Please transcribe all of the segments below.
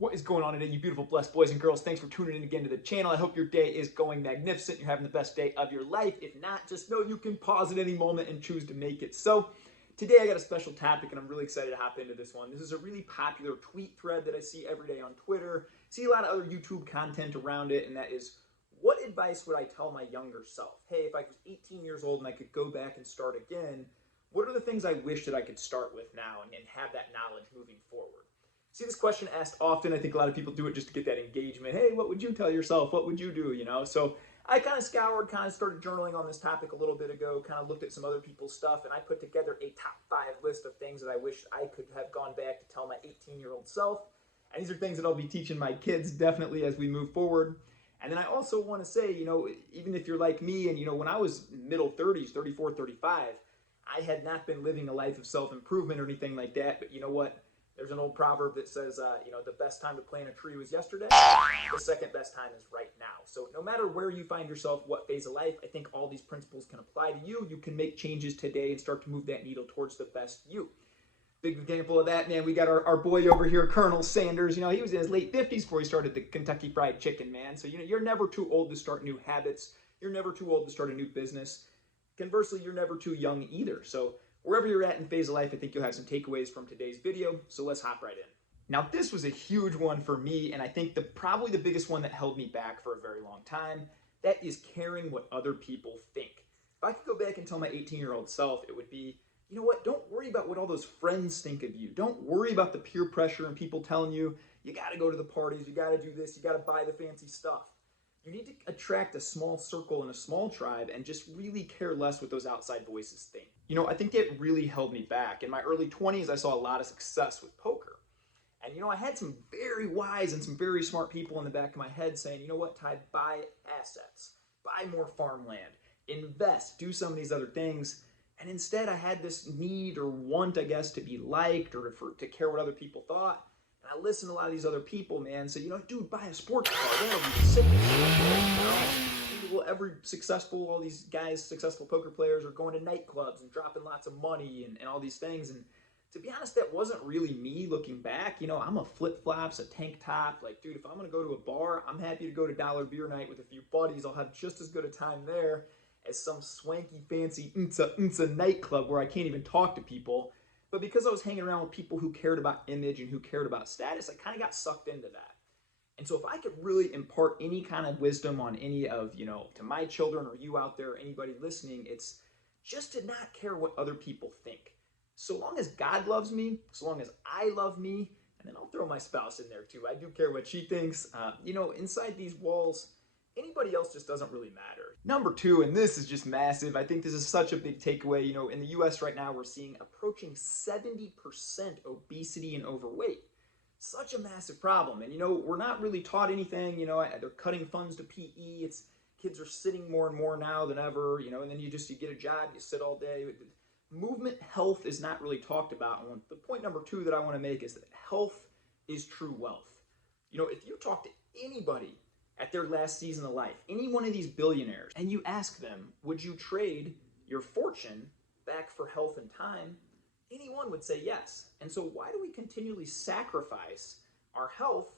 What is going on today, you beautiful, blessed boys and girls? Thanks for tuning in again to the channel. I hope your day is going magnificent. You're having the best day of your life. If not, just know you can pause at any moment and choose to make it so. Today I got a special topic and I'm really excited to hop into this one. This is a really popular tweet thread that I see every day on Twitter. See a lot of other YouTube content around it, and that is, what advice would I tell my younger self? Hey, if I was 18 years old and I could go back and start again, what are the things I wish that I could start with now and have that knowledge moving forward? See this question asked often. I think a lot of people do it just to get that engagement. Hey, what would you tell yourself? What would you do? So I kind of started journaling on this topic a little bit ago, kind of looked at some other people's stuff, and I put together a top 5 list of things that I wish I could have gone back to tell my 18-year-old self. And these are things that I'll be teaching my kids definitely as we move forward. And then I also want to say, even if you're like me and, when I was middle 30s, 34, 35, I had not been living a life of self-improvement or anything like that. But you know what? There's an old proverb that says, the best time to plant a tree was yesterday. The second best time is right now. So no matter where you find yourself, what phase of life, I think all these principles can apply to you. You can make changes today and start to move that needle towards the best you. Big example of that, man, we got our boy over here, Colonel Sanders. He was in his late 50s before he started the Kentucky Fried Chicken, man. So, you're never too old to start new habits. You're never too old to start a new business. Conversely, you're never too young either. So wherever you're at in phase of life, I think you'll have some takeaways from today's video. So let's hop right in. Now, this was a huge one for me, and I think probably the biggest one that held me back for a very long time. That is caring what other people think. If I could go back and tell my 18-year-old self, it would be, you know what, don't worry about what all those friends think of you. Don't worry about the peer pressure and people telling you, you got to go to the parties, you got to do this, you got to buy the fancy stuff. You need to attract a small circle and a small tribe and just really care less what those outside voices think. I think it really held me back. In my early 20s, I saw a lot of success with poker. And, I had some very wise and some very smart people in the back of my head saying, you know what, Ty, buy assets, buy more farmland, invest, do some of these other things. And instead, I had this need or want, I guess, to be liked or to care what other people thought. And I listened to a lot of these other people, man, say, dude, buy a sports car. That'll be sick. All these guys, successful poker players, are going to nightclubs and dropping lots of money and all these things. And to be honest, that wasn't really me looking back. I'm a flip-flops, a tank top. Like, dude, if I'm going to go to a bar, I'm happy to go to dollar beer night with a few buddies. I'll have just as good a time there as some swanky, fancy nightclub where I can't even talk to people. But because I was hanging around with people who cared about image and who cared about status, I kind of got sucked into that. And so if I could really impart any kind of wisdom on any of, to my children or you out there, anybody listening, it's just to not care what other people think. So long as God loves me, so long as I love me, and then I'll throw my spouse in there too. I do care what she thinks. Inside these walls, anybody else just doesn't really matter. Number 2, and this is just massive. I think this is such a big takeaway. In the US right now, we're seeing approaching 70% obesity and overweight. Such a massive problem. And, we're not really taught anything. They're cutting funds to PE. Kids are sitting more and more now than ever, and then you get a job, you sit all day. Movement health is not really talked about. And the point number 2 that I want to make is that health is true wealth. If you talk to anybody at their last season of life, any one of these billionaires, and you ask them, would you trade your fortune back for health and time? Anyone would say yes. And so why do we continually sacrifice our health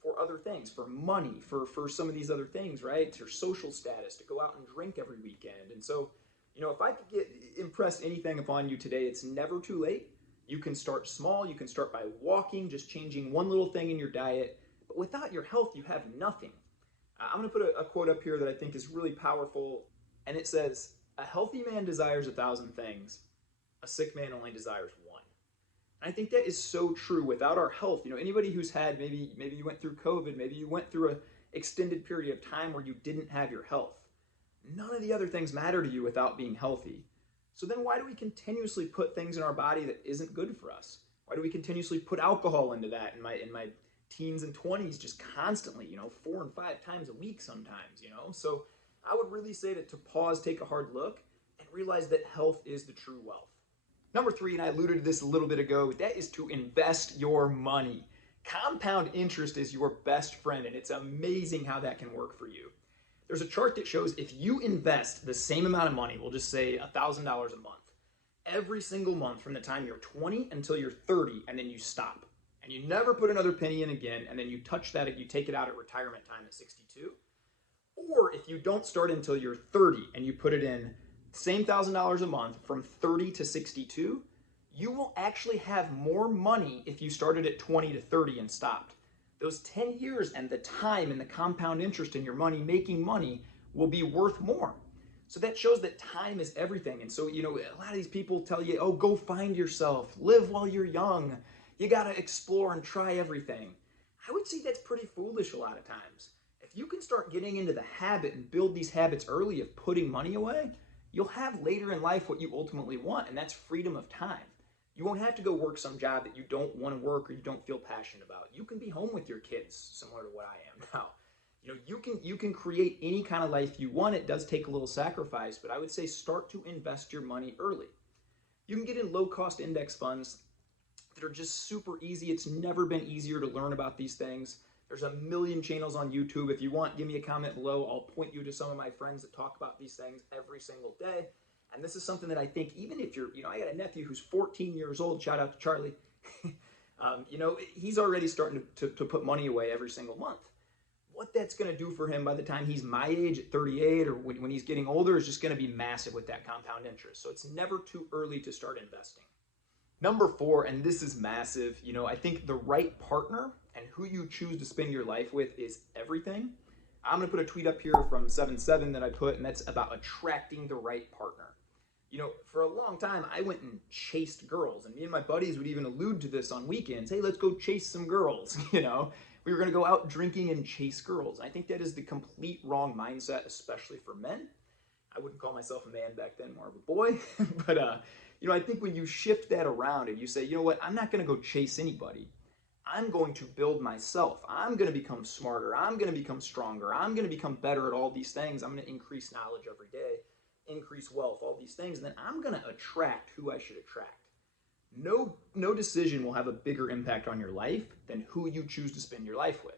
for other things, for money, for some of these other things, right? For social status, to go out and drink every weekend. And so, if I could impress anything upon you today, it's never too late. You can start small. You can start by walking, just changing one little thing in your diet. But without your health, you have nothing. I'm going to put a quote up here that I think is really powerful. And it says, a healthy man desires 1,000 things. A sick man only desires one. And I think that is so true. Without our health, anybody who's had, maybe you went through COVID, maybe you went through an extended period of time where you didn't have your health. None of the other things matter to you without being healthy. So then why do we continuously put things in our body that isn't good for us? Why do we continuously put alcohol into that in my teens and 20s, just constantly, 4 and 5 times a week sometimes, So I would really say that to pause, take a hard look, and realize that health is the true wealth. Number 3, and I alluded to this a little bit ago, that is to invest your money. Compound interest is your best friend, and it's amazing how that can work for you. There's a chart that shows if you invest the same amount of money, we'll just say $1,000 a month, every single month from the time you're 20 until you're 30, and then you stop. and you never put another penny in again, and then you touch that, you take it out at retirement time at 62. Or if you don't start until you're 30 and you put it in same $1,000 a month from 30 to 62, you will actually have more money if you started at 20 to 30 and stopped. Those 10 years and the time and the compound interest in your money, making money, will be worth more. So that shows that time is everything. And so, a lot of these people tell you, oh, go find yourself, live while you're young. You got to explore and try everything. I would say that's pretty foolish a lot of times. If you can start getting into the habit and build these habits early of putting money away, you'll have later in life what you ultimately want, and that's freedom of time. You won't have to go work some job that you don't want to work or you don't feel passionate about. You can be home with your kids, similar to what I am now. You can create any kind of life you want. It does take a little sacrifice, but I would say start to invest your money early. You can get in low-cost index funds that are just super easy. It's never been easier to learn about these things. There's a million channels on YouTube. If you want, give me a comment below. I'll point you to some of my friends that talk about these things every single day. And this is something that I think, even if you're, I got a nephew who's 14 years old, shout out to Charlie. He's already starting to put money away every single month. What that's going to do for him by the time he's my age at 38 or when he's getting older is just going to be massive with that compound interest. So it's never too early to start investing. Number 4, and this is massive, I think the right partner and who you choose to spend your life with is everything. I'm going to put a tweet up here from 7-7 that I put, and that's about attracting the right partner. For a long time, I went and chased girls, and me and my buddies would even allude to this on weekends. Hey, let's go chase some girls, We were going to go out drinking and chase girls. I think that is the complete wrong mindset, especially for men. I wouldn't call myself a man back then, more of a boy. But, I think when you shift that around and you say, you know what, I'm not going to go chase anybody. I'm going to build myself. I'm going to become smarter. I'm going to become stronger. I'm going to become better at all these things. I'm going to increase knowledge every day, increase wealth, all these things. And then I'm going to attract who I should attract. No decision will have a bigger impact on your life than who you choose to spend your life with.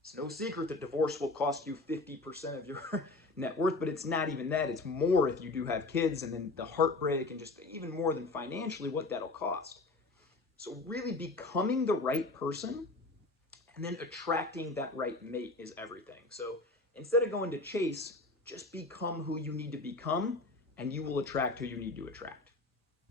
It's no secret that divorce will cost you 50% of your net worth, but it's not even that. It's more if you do have kids, and then the heartbreak, and just even more than financially what that'll cost. So really becoming the right person and then attracting that right mate is everything. So instead of going to chase, just become who you need to become, and you will attract who you need to attract.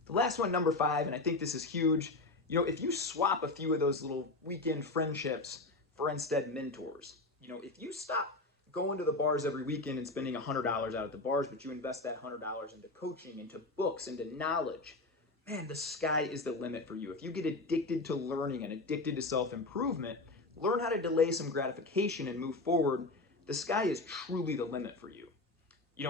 The last one, number 5, and I think this is huge. If you swap a few of those little weekend friendships for instead mentors, if you stop going to the bars every weekend and spending $100 out at the bars, but you invest that $100 into coaching, into books, into knowledge, man, the sky is the limit for you. If you get addicted to learning and addicted to self-improvement, learn how to delay some gratification and move forward, the sky is truly the limit for you.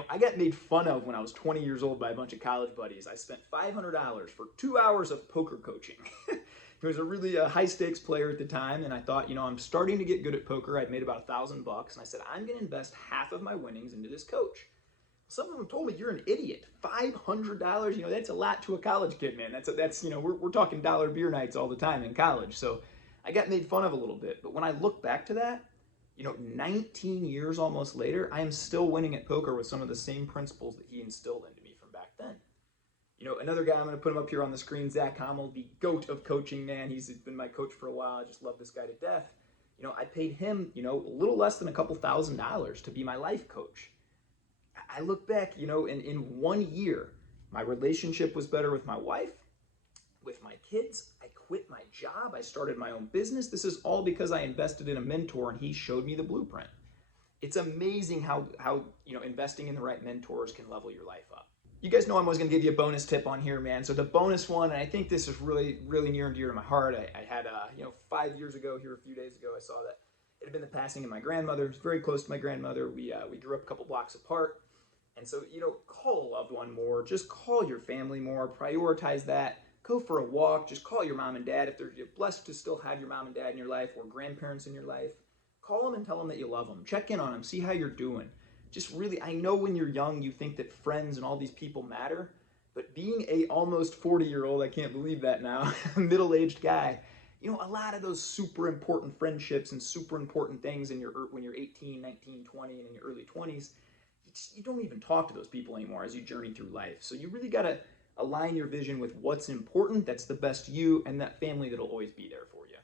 I got made fun of when I was 20 years old by a bunch of college buddies. I spent $500 for 2 hours of poker coaching. He was a really high-stakes player at the time, and I thought, I'm starting to get good at poker. I'd made about $1,000, and I said, I'm going to invest half of my winnings into this coach. Some of them told me, you're an idiot. $500, that's a lot to a college kid, man. That's we're talking dollar beer nights all the time in college. So I got made fun of a little bit. But when I look back to that, 19 years almost later, I am still winning at poker with some of the same principles that he instilled into me from back then. Another guy, I'm going to put him up here on the screen, Zach Hommel, the GOAT of coaching, man. He's been my coach for a while. I just love this guy to death. I paid him, a little less than a couple $1,000s to be my life coach. I look back, in 1 year, my relationship was better with my wife, with my kids. I quit my job. I started my own business. This is all because I invested in a mentor and he showed me the blueprint. It's amazing how investing in the right mentors can level your life up. You guys know I'm always going to give you a bonus tip on here, man. So the bonus one, and I think this is really, really near and dear to my heart. I had, 5 years ago, here a few days ago, I saw that it had been the passing of my grandmother. It was very close to my grandmother. We grew up a couple blocks apart. And so, call a loved one more. Just call your family more. Prioritize that. Go for a walk. Just call your mom and dad. If you're blessed to still have your mom and dad in your life or grandparents in your life, call them and tell them that you love them. Check in on them. See how you're doing. Just really, I know when you're young, you think that friends and all these people matter. But being a almost 40-year-old, I can't believe that now, middle-aged guy, a lot of those super important friendships and super important things when you're 18, 19, 20, and in your early 20s, you don't even talk to those people anymore as you journey through life. So you really got to align your vision with what's important, that's the best you, and that family that'll always be there for you.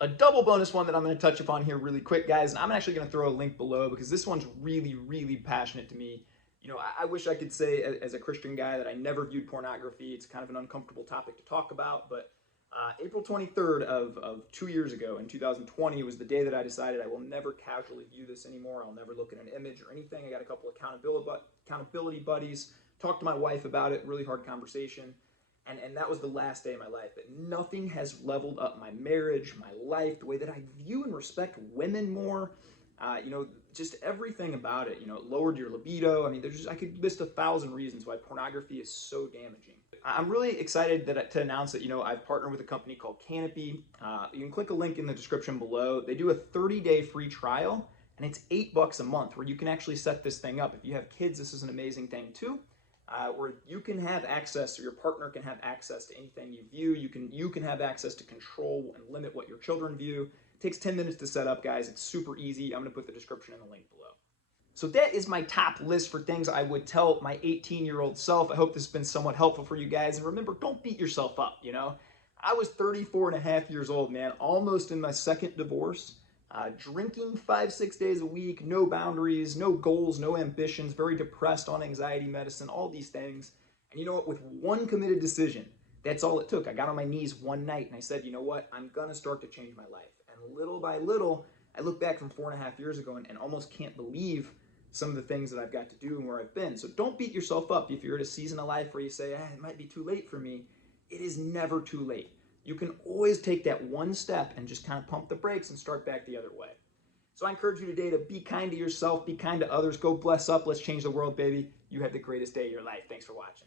A double bonus one that I'm going to touch upon here really quick, guys, and I'm actually going to throw a link below because this one's really, really passionate to me. You know, I wish I could say as a Christian guy that I never viewed pornography. It's kind of an uncomfortable topic to talk about, but April 23rd of 2 years ago in 2020 was the day that I decided I will never casually view this anymore. I'll never look at an image or anything. I got a couple of accountability buddies, talked to my wife about it, really hard conversation. And that was the last day of my life. But nothing has leveled up my marriage, my life, the way that I view and respect women more. You know, just everything about it. You know, it lowered your libido. I mean, I could list 1,000 reasons why pornography is so damaging. I'm really excited to announce that, you know, I've partnered with a company called Canopy. You can click a link in the description below. They do a 30-day free trial, and it's $8 a month where you can actually set this thing up. If you have kids, this is an amazing thing too. Where you can have access, or your partner can have access to anything you view. You can have access to control and limit what your children view. It takes 10 minutes to set up, guys. It's super easy. I'm going to put the description in the link below. So that is my top list for things I would tell my 18-year-old self. I hope this has been somewhat helpful for you guys. And remember, don't beat yourself up, you know. I was 34 and a half years old, man, almost in my second divorce. Drinking 5-6 days a week, no boundaries, no goals, no ambitions, very depressed on anxiety medicine, all these things. And you know what? With one committed decision, that's all it took. I got on my knees one night and I said, you know what? I'm going to start to change my life. And little by little, I look back from 4.5 years ago and almost can't believe some of the things that I've got to do and where I've been. So don't beat yourself up if you're at a season of life where you say, it might be too late for me. It is never too late. You can always take that one step and just kind of pump the brakes and start back the other way. So I encourage you today to be kind to yourself, be kind to others, go bless up, let's change the world, baby. You have the greatest day of your life. Thanks for watching.